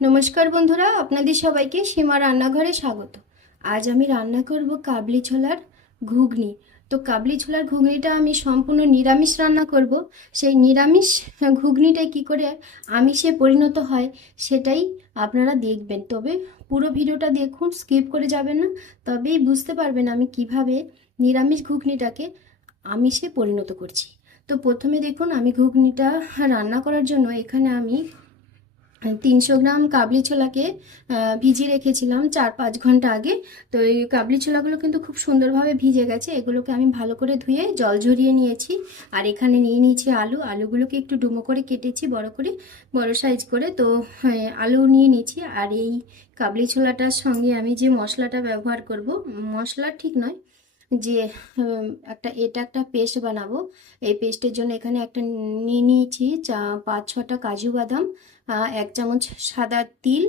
নমস্কার বন্ধুরা, আপনাদের সবাইকে সীমা রান্নাঘরে স্বাগত। আজ আমি রান্না করব কাবলি ছোলার ঘুগনি। তো কাবলি ছোলার ঘুগনিটা আমি সম্পূর্ণ নিরামিষ রান্না করব। সেই নিরামিষ ঘুগনিটা কি করে আমিষে পরিণত হয় সেটাই আপনারা দেখবেন। তবে পুরো ভিডিওটা দেখুন, স্কিপ করে যাবেন না। তবেই বুঝতে পারবেন আমি কীভাবে নিরামিষ ঘুগনিটাকে আমিষে পরিণত করছি। তো প্রথমে দেখুন, আমি ঘুগনিটা রান্না করার জন্য এখানে আমি তিনশো গ্রাম কাবলি ছোলাকে ভিজিয়ে রেখেছিলাম চার পাঁচ ঘণ্টা আগে। তো এই কাবলি ছোলাগুলো কিন্তু খুব সুন্দরভাবে ভিজে গেছে। এগুলোকে আমি ভালো করে ধুয়ে জল ঝরিয়ে নিয়েছি। আর এখানে নিয়ে নিয়েছি আলু। আলুগুলোকে একটু ডুমো করে কেটেছি বড় করে বড় সাইজ করে। তো হ্যাঁ, আলু নিয়ে নিয়েছি। আর এই কাবলি ছোলাটার সঙ্গে আমি যে মশলাটা ব্যবহার করব মশলা ঠিক নয় যে একটা, এটা একটা পেস্ট বানাবো। এই পেস্টের জন্য এখানে একটা নিয়ে নিয়েছি চা, পাঁচ, ছটা কাজু বাদাম এক চামচ সাদা তিল,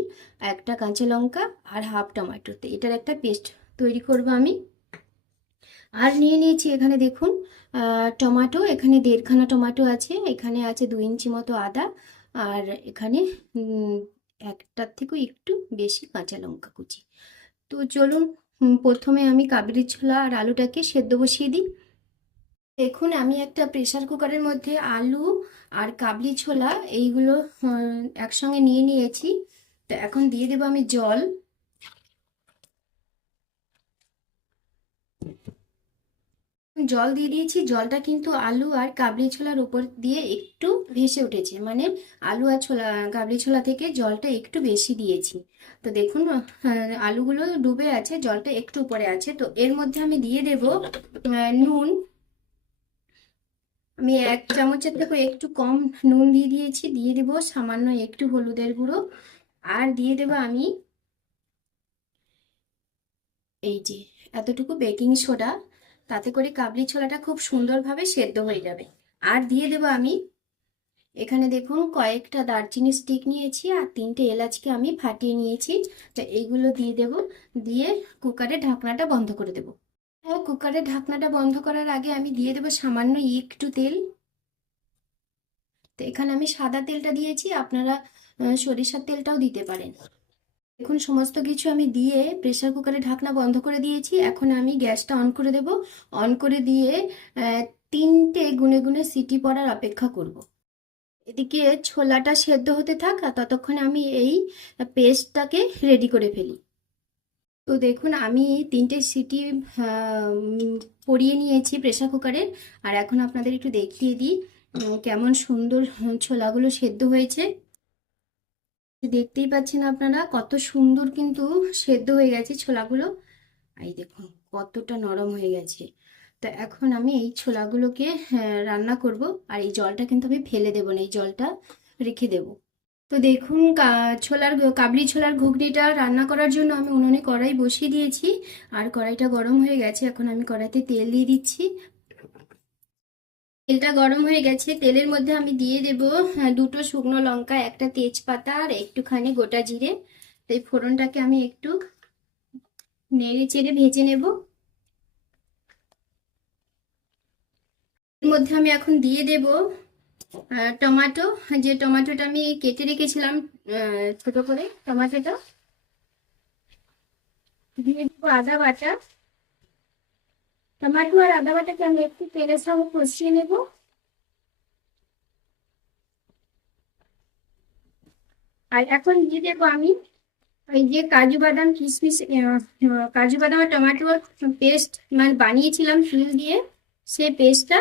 একটা কাঁচা লঙ্কা আর হাফ টমেটো তো। এটার একটা পেস্ট তৈরি করব আমি। আর নিয়ে নিয়েছি এখানে দেখুন টমেটো, এখানে দেড়খানা টমেটো আছে, এখানে আছে দু ইঞ্চি মতো আদা আর এখানে একটার থেকেও একটু বেশি কাঁচা লঙ্কা কুচি। তো চলুন প্রথমে আমি কাবেরি ছোলা আর আলুটাকে সেদ্ধ বসিয়ে দিই। দেখুন, আমি একটা প্রেশার কুকারের মধ্যে আলু আর কাবলি ছোলা এইগুলো একসঙ্গে নিয়ে নিয়েছি। তো এখন দিয়ে দেবো আমি জল। জল দিয়ে দিয়েছি। জলটা কিন্তু আলু আর কাবলি ছোলার উপর দিয়ে একটু ভেসে উঠেছে। মানে আলু আর ছোলা, কাবলি ছোলা থেকে জলটা একটু বেশি দিয়েছি। তো দেখুন আলুগুলো ডুবে আছে, জলটা একটু উপরে আছে। তো এর মধ্যে আমি দিয়ে দেব নুন। আমি এক চামচের থেকে একটু কম নুন দিয়ে দিয়েছি। দিয়ে দেব সামান্য একটু হলুদের গুঁড়ো। আর দিয়ে দেব আমি এই যে, এতটুকু বেকিং সোডা। তাতে করে কাবলি ছোলাটা খুব সুন্দরভাবে সেদ্ধ হয়ে যাবে। আর দিয়ে দেব আমি এখানে দেখুন কয়েকটা দারচিনি স্টিক নিয়েছি আর তিনটে এলাচকে আমি ফাটিয়ে নিয়েছি। তো এইগুলো দিয়ে দেব, দিয়ে কুকারের ঢাকনাটা বন্ধ করে দেব। হ্যাঁ কুকারের ঢাকনাটা বন্ধ করার আগে আমি দিয়ে দেবো সামান্য একটু তেল। তো এখানে আমি সাদা তেলটা দিয়েছি, আপনারা সরিষার তেলটাও দিতে পারেন। দেখুন, সমস্ত কিছু আমি দিয়ে প্রেসার কুকারে ঢাকনা বন্ধ করে দিয়েছি। এখন আমি গ্যাসটা অন করে দেব। অন করে দিয়ে তিনটে গুনে গুনে সিটি পড়ার অপেক্ষা করব। এদিকে ছোলাটা সেদ্ধ হতে থাক আর ততক্ষণে আমি এই পেস্টটাকে রেডি করে ফেলি। তো দেখুন, আমি তিনটে সিটি পরিয়ে নিয়েছি প্রেসার কুকারে আর এখন আপনাদের একটু দেখিয়ে দিই কেমন সুন্দর ছোলাগুলো সেদ্ধ হয়েছে। দেখতেই পাচ্ছেন আপনারা কত সুন্দর কিন্তু সেদ্ধ হয়ে গেছে ছোলাগুলো। এই দেখুন কতটা নরম হয়ে গেছে। তো এখন আমি এই ছোলাগুলোকে আহ, রান্না করব। আর এই জলটা কিন্তু আমি ফেলে দেবো না এই জলটা রেখে দেবো। তো দেখুন ছোলার কাবলি ছোলার ঘুগনিটা রান্না করার জন্য আমি উনুনে কড়াই বসিয়ে দিয়েছি। আর কড়াইটা গরম হয়ে গেছে এখন আমি কড়াইতে তেল দিয়ে দিচ্ছি। তেলটা গরম হয়ে গেছে তেলের মধ্যে আমি দিয়ে দেব হ্যাঁ, দুটো শুকনো লঙ্কা একটা তেজপাতা আর একটুখানি গোটা জিরে। এই ফোড়নটাকে আমি একটু নেড়ে চেড়ে ভেজে নেব। এর মধ্যে আমি এখন দিয়ে দেব টমেটো। যে টমেটোটা আমি কেটে রেখেছিলাম ছোট করে টমেটোটা। দিয়ে দেবো আদা বাটা। টমেটো আর আদা বাটাকে আমি একটু তেলের সঙ্গে কষিয়ে নেব। আর এখন দিয়ে দেবো আমি ওই যে কাজু বাদাম কিশমিশ কাজু বাদাম আর টমেটোর পেস্ট মানে বানিয়েছিলাম তিল দিয়ে সেই পেস্টটা।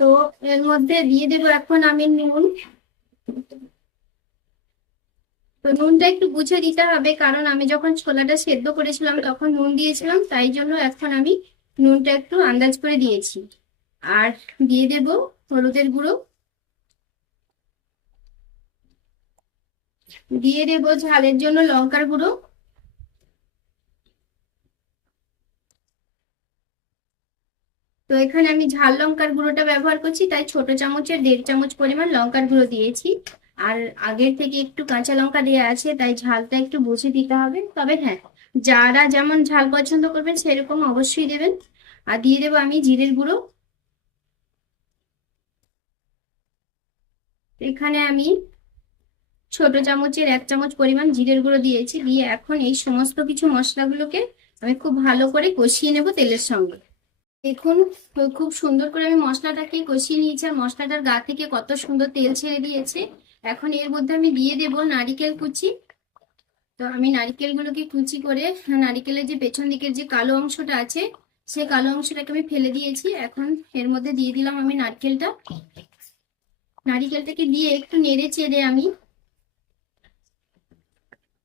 তো এর মধ্যে দিয়ে দেবো এখন আমি নুন। তো নুনটা একটু বুঝে দিতে হবে, কারণ আমি যখন ছোলাটা সেদ্ধ করেছিলাম তখন নুন দিয়েছিলাম, তাই জন্য এখন আমি নুনটা একটু আন্দাজ করে দিয়েছি। আর দিয়ে দেব হলুদের গুঁড়ো। দিয়ে দেব ঝালের জন্য লঙ্কার গুঁড়ো। তো এখানে আমি ঝাল লঙ্কার গুঁড়োটা ব্যবহার করছি, তাই ছোট চামচের দেড় চামচ পরিমাণ লঙ্কার গুঁড়ো দিয়েছি। আর আগের থেকে একটু কাঁচা লঙ্কা দেওয়া আছে, তাই ঝালটা একটু বুঝে দিতে হবে। তবে হ্যাঁ যারা যেমন ঝাল পছন্দ করবেন, সেরকম অবশ্যই দেবেন। আর দিয়ে দেবো আমি জিরের গুঁড়ো। এখানে আমি ছোট চামচের এক চামচ পরিমাণ জিরের গুঁড়ো দিয়েছি। দিয়ে এখন এই সমস্ত কিছু মশলাগুলোকে আমি খুব ভালো করে কষিয়ে নেব তেলের সঙ্গে। দেখুন, খুব সুন্দর করে আমি মশলাটাকে কষিয়ে নিয়েছি আর মশলাটার গা থেকে কত সুন্দর তেল ছেড়ে দিয়েছে। এখন এর মধ্যে আমি দিয়ে দেব নারিকেল কুচি। তো আমি নারিকেলগুলোকে কুচি করে, নারিকেলের যে পেছন দিকের যে কালো অংশটা আছে সেই কালো অংশটাকে আমি ফেলে দিয়েছি। এখন এর মধ্যে দিয়ে দিলাম আমি নারকেলটা। নারিকেলটাকে দিয়ে একটু নেড়ে চেড়ে আমি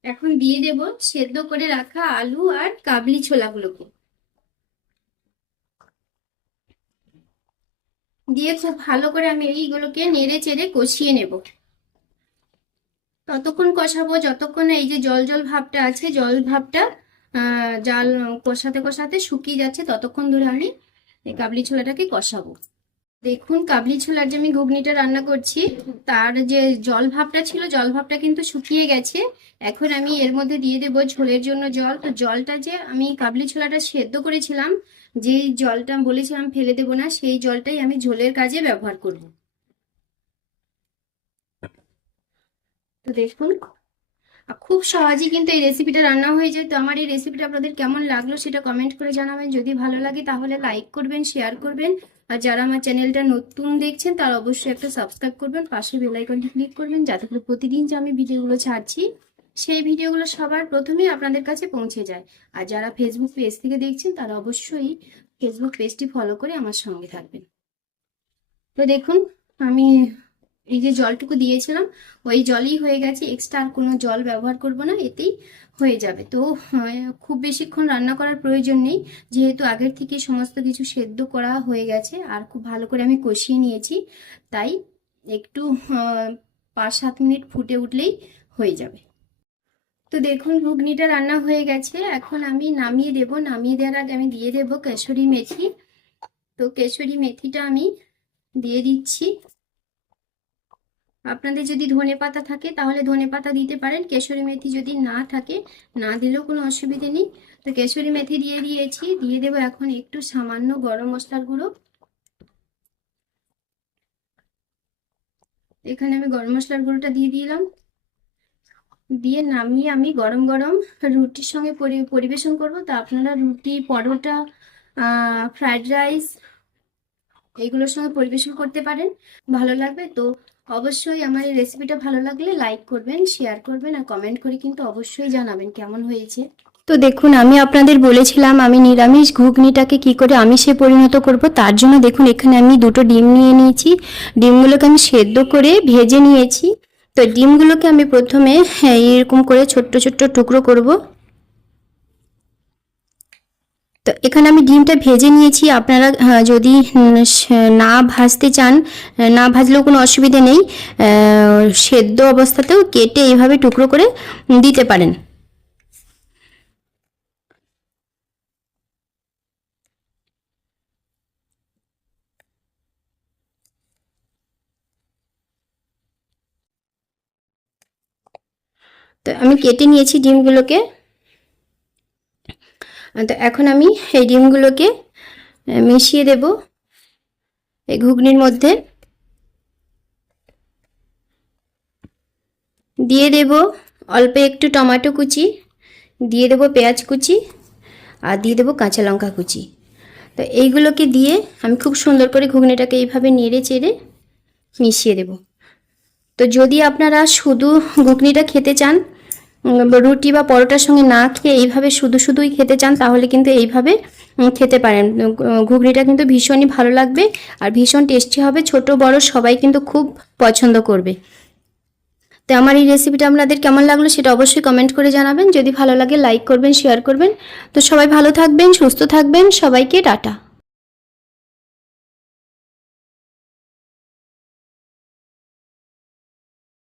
এখন দিয়ে দেব সেদ্ধ করে রাখা আলু আর কাবলি ছোলাগুলোকে। দিয়ে খুব ভালো করে আমি এইগুলোকে নেড়ে চেড়ে কষিয়ে নেব। ততক্ষণ কষাবো, যতক্ষণ এই যে জল জল ভাবটা আছে, জল ভাবটা জাল কষাতে কষাতে শুকিয়ে যাচ্ছে, ততক্ষণ ধরে আমি এই কাবলি ছোলাটাকে কষাবো। দেখুন, কাবলি ছোলার যে আমি ঘুগনিটা রান্না করছি, তার যে জল ভাবটা ছিল, জল ভাবটা কিন্তু শুকিয়ে গেছে। এখন আমি এর মধ্যে দিয়ে দেবো ঝোলের জন্য জল। তো জলটা যে আমি কাবলি ছোলাটা সেদ্ধ করেছিলাম যে জলটা বলেছিলাম ফেলে দেবো না, সেই জলটাই আমি ঝোলের কাজে ব্যবহার করব। তো দেখুন খুব সহজেই কিন্তু এই রেসিপিটা রান্না হয়ে যায়। তো আমার এই রেসিপিটা আপনাদের কেমন লাগল সেটা কমেন্ট করে জানাবেন। যদি ভালো লাগে তাহলে লাইক করবেন শেয়ার করবেন। আর যারা আমার চ্যানেলটা নতুন দেখছেন, তারা অবশ্যই একটা সাবস্ক্রাইব করবেন। পাশে বেল আইকনটি ক্লিক করবেন, যাতে করে প্রতিদিন যে আমি ভিডিওগুলো ছাড়ছি সেই ভিডিওগুলো সবার প্রথমেই আপনাদের কাছে পৌঁছে যায়। আর যারা ফেসবুক পেজ থেকে দেখছেন, তারা অবশ্যই ফেসবুক পেজটি ফলো করে আমার সঙ্গে থাকবেন। তো দেখুন, আমি এই যে জলটুকু দিয়েছিলাম, ওই জলই হয়ে গেছে। এক্সট্রা আর কোনো জল ব্যবহার করব না, এতেই হয়ে যাবে। তো খুব বেশিক্ষণ রান্না করার প্রয়োজন নেই। যেহেতু আগের থেকে সমস্ত কিছু সেদ্ধ করা হয়ে গেছে, আর খুব ভালো করে আমি কষিয়ে নিয়েছি, তাই একটু পাঁচ সাত মিনিট ফুটে উঠলেই হয়ে যাবে। তো দেখুন, ঘুগনিটা রান্না হয়ে গেছে। এখন আমি নামিয়ে দেব। নামিয়ে দেওয়ার আগে আমি দিয়ে দেব কেশরি মেথি। তো কেশরি মেথিটা আমি দিয়ে দিচ্ছি। আপনাদের যদি ধনে পাতা থাকে, তাহলে ধনে পাতা দিতে পারেন। কেশরি মেথি যদি না থাকে, না দিলেও কোনো অসুবিধে নেই। তো কেশরি মেথি দিয়ে দিয়েছি। দিয়ে দেবো এখন একটু সামান্য গরম মশলার গুঁড়ো। এখানে আমি গরম মশলার গুঁড়োটা দিয়ে দিলাম। দিয়ে নামিয়ে আমি গরম গরম রুটির সঙ্গে পরি- পরিবেশন করব। তা আপনারা রুটি, পরোটা ফ্রাইড রাইস এগুলোর সঙ্গে পরিবেশন করতে পারেন। ভালো লাগবে তো অবশ্যই আমার এই রেসিপিটা ভালো লাগলে লাইক করবেন, শেয়ার করবেন আর কমেন্ট করে কিন্তু অবশ্যই জানাবেন কেমন হয়েছে। তো দেখুন, আমি আপনাদের বলেছিলাম আমি নিরামিষ ঘুগনিটাকে কি করে আমিষে পরিণত করব, তার জন্য দেখুন এখানে আমি দুটো ডিম নিয়ে নিয়েছি। ডিমগুলোকে আমি সেদ্ধ করে ভেজে নিয়েছি। তো ডিমগুলোকে আমি প্রথমে হ্যাঁ, এরকম করে ছোট্ট ছোট্ট টুকরো করব। তো এখানে আমি ডিমটা ভেজে নিয়েছি। আপনারা যদি না ভাজতে চান না ভাজলেও কোনো অসুবিধে নেই। সেদ্ধ অবস্থাতেও কেটে এইভাবে টুকরো করে দিতে পারেন। তো আমি কেটে নিয়েছি ডিমগুলোকে। তো এখন আমি এই ডিমগুলোকে মিশিয়ে দেব এই ঘুগনির মধ্যে। দিয়ে দেব অল্প একটু টমেটো কুচি, দিয়ে দেব পেঁয়াজ কুচি, আর দিয়ে দেব কাঁচা লঙ্কা কুচি। তো এইগুলোকে দিয়ে আমি খুব সুন্দর করে ঘুগনিটাকে এইভাবে নেড়ে চেড়ে মিশিয়ে দেব। তো যদি আপনারা শুধু ঘুগনিটা খেতে চান রুটি বা পরোটার সঙ্গে না খেয়ে এইভাবে শুধু শুধুই খেতে চান, তাহলে কিন্তু এইভাবে খেতে পারেন। ঘুগনিটা কিন্তু ভীষণই ভালো লাগবে আর ভীষণ টেস্টি হবে। ছোট, বড় সবাই কিন্তু খুব পছন্দ করবে। তো আমার এই রেসিপিটা আপনাদের কেমন লাগল সেটা অবশ্যই কমেন্ট করে জানাবেন। যদি ভালো লাগে লাইক করবেন শেয়ার করবেন। তো সবাই ভালো থাকবেন, সুস্থ থাকবেন। সবাইকে টাটা।